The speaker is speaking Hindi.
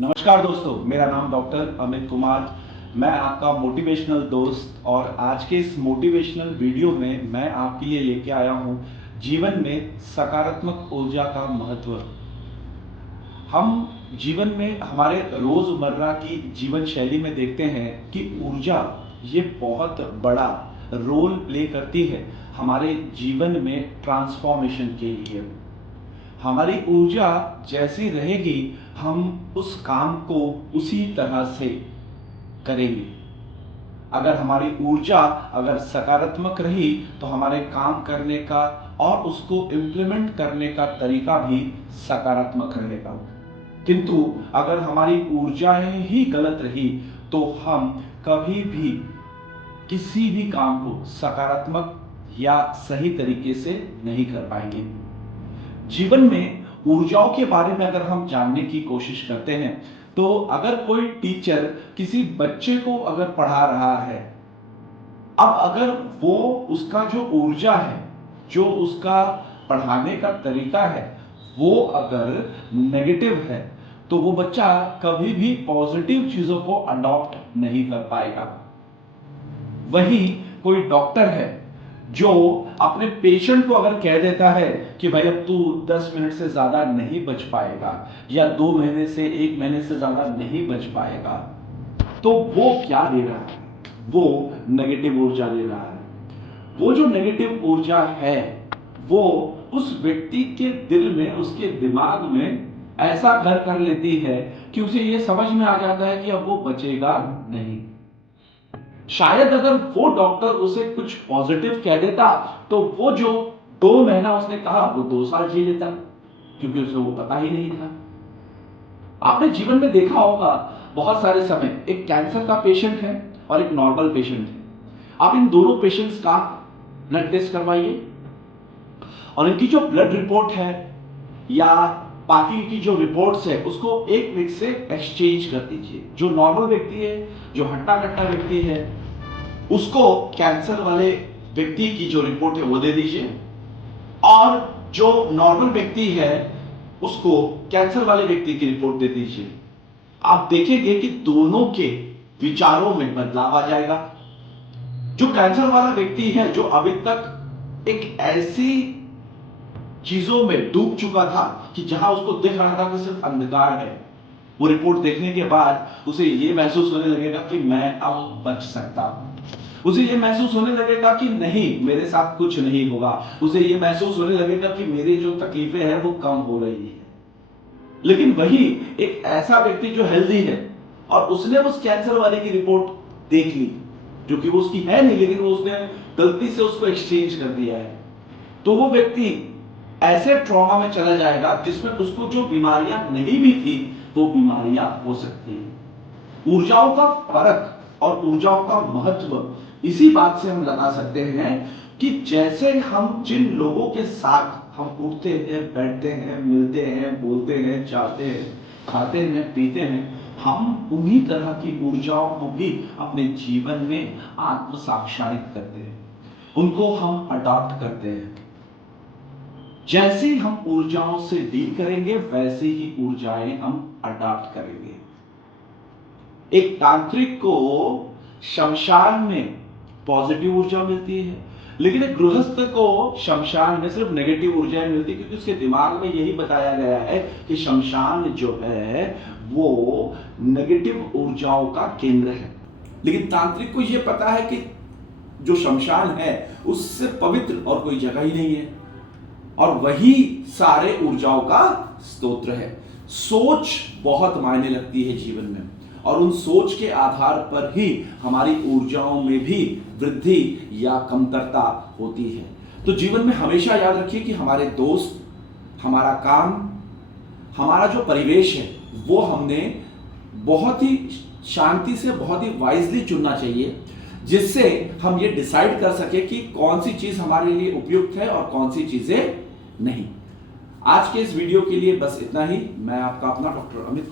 नमस्कार दोस्तों, मेरा नाम डॉक्टर अमित कुमार। मैं आपका मोटिवेशनल दोस्त और आज के इस मोटिवेशनल वीडियो में मैं आपके लिए लेके आया हूँ जीवन में सकारात्मक ऊर्जा का महत्व। हम जीवन में हमारे रोजमर्रा की जीवन शैली में देखते हैं कि ऊर्जा ये बहुत बड़ा रोल प्ले करती है हमारे जीवन में ट्रांसफॉर्मेशन के लिए। हमारी ऊर्जा जैसी रहेगी हम उस काम को उसी तरह से करेंगे। अगर हमारी ऊर्जा अगर सकारात्मक रही तो हमारे काम करने का और उसको इम्प्लीमेंट करने का तरीका भी सकारात्मक रहेगा। किंतु अगर हमारी ऊर्जाएं ही गलत रही तो हम कभी भी किसी भी काम को सकारात्मक या सही तरीके से नहीं कर पाएंगे। जीवन में ऊर्जाओं के बारे में अगर हम जानने की कोशिश करते हैं तो अगर कोई टीचर किसी बच्चे को अगर पढ़ा रहा है, अब अगर वो उसका जो ऊर्जा है, जो उसका पढ़ाने का तरीका है, वो अगर नेगेटिव है तो वो बच्चा कभी भी पॉजिटिव चीजों को अडॉप्ट नहीं कर पाएगा। वही कोई डॉक्टर है जो अपने पेशेंट को अगर कह देता है कि भाई अब तू 10 मिनट से ज्यादा नहीं बच पाएगा या 2 महीने से 1 महीने से ज्यादा नहीं बच पाएगा, तो वो क्या दे रहा है? वो नेगेटिव ऊर्जा दे रहा है। वो जो नेगेटिव ऊर्जा है वो उस व्यक्ति के दिल में, उसके दिमाग में ऐसा घर कर लेती है कि उसे ये समझ में आ जाता है कि अब वो बचेगा नहीं। शायद अगर वो डॉक्टर उसे कुछ पॉजिटिव कह देता तो वो जो 2 महीना उसने कहा वो 2 साल जी लेता, क्योंकि उसे वो पता ही नहीं था। आपने जीवन में देखा होगा बहुत सारे समय एक कैंसर का पेशेंट है और एक नॉर्मल पेशेंट है। आप इन दोनों पेशेंट्स का ब्लड टेस्ट करवाइए और इनकी जो ब्लड रिपोर्ट है या बाकी की जो रिपोर्ट्स है उसको एक वीक से एक्सचेंज कर दीजिए। जो नॉर्मल व्यक्ति है, जो हट्टा कट्टा व्यक्ति है, उसको कैंसर वाले व्यक्ति की जो रिपोर्ट है वो दे दीजिए और जो नॉर्मल व्यक्ति है उसको कैंसर वाले व्यक्ति की रिपोर्ट दे दीजिए। आप देखेंगे कि दोनों के विचारों में बदलाव आ जाएगा। जो कैंसर वाला व्यक्ति है, जो अभी तक एक ऐसी चीजों में डूब चुका था कि जहां उसको दिख रहा था कि सिर्फ अंधकार है, वो रिपोर्ट देखने के बाद उसे यह महसूस होने लगेगा कि मैं अब बच सकता हूं। उसे यह महसूस होने लगेगा कि नहीं, मेरे साथ कुछ नहीं होगा। उसे यह महसूस होने लगेगा कि मेरी जो तकलीफें हैं वो कम हो रही है। लेकिन वही एक ऐसा व्यक्ति जो हेल्दी है और उसने उस कैंसर वाले की रिपोर्ट देख ली, जो कि वो उसकी है नहीं, लेकिन वो उसने गलती से उसको एक्सचेंज कर दिया है, तो वो व्यक्ति ऐसे ट्रॉमा में चला जाएगा जिसमें उसको जो बीमारियां नहीं भी थी वो बीमारियां हो सकती हैं। ऊर्जाओं का फर्क और ऊर्जाओं का महत्व इसी बात से हम लगा सकते हैं कि जैसे हम जिन लोगों के साथ हम उठते हैं, बैठते हैं, मिलते हैं, बोलते हैं, चाहते हैं, खाते हैं, पीते हैं, हम उन्हीं तरह की ऊर्जाओं को भी अपने जीवन में आत्मसाक्षात्कार करते हैं, उनको हम अडॉप्ट करते हैं। जैसे हम ऊर्जाओं से डील करेंगे वैसे ही ऊर्जाएं हम अडॉप्ट करेंगे। एक तांत्रिक को शमशान में पॉजिटिव ऊर्जा मिलती है, लेकिन एक गृहस्थ को शमशान में सिर्फ नेगेटिव ऊर्जाएं मिलती है, क्योंकि उसके दिमाग में यही बताया गया है कि शमशान जो है वो नेगेटिव ऊर्जाओं का केंद्र है। लेकिन तांत्रिक को यह पता है कि जो शमशान है उससे पवित्र और कोई जगह ही नहीं है और वही सारे ऊर्जाओं का स्तोत्र है। सोच बहुत मायने लगती है जीवन में और उन सोच के आधार पर ही हमारी ऊर्जाओं में भी वृद्धि या कमतरता होती है। तो जीवन में हमेशा याद रखिए कि हमारे दोस्त, हमारा काम, हमारा जो परिवेश है वो हमने बहुत ही शांति से, बहुत ही वाइजली चुनना चाहिए, जिससे हम ये डिसाइड कर सके कि कौन सी चीज हमारे लिए उपयुक्त है और कौन सी चीजें नहीं। आज के इस वीडियो के लिए बस इतना ही। मैं आपका अपना डॉक्टर अमित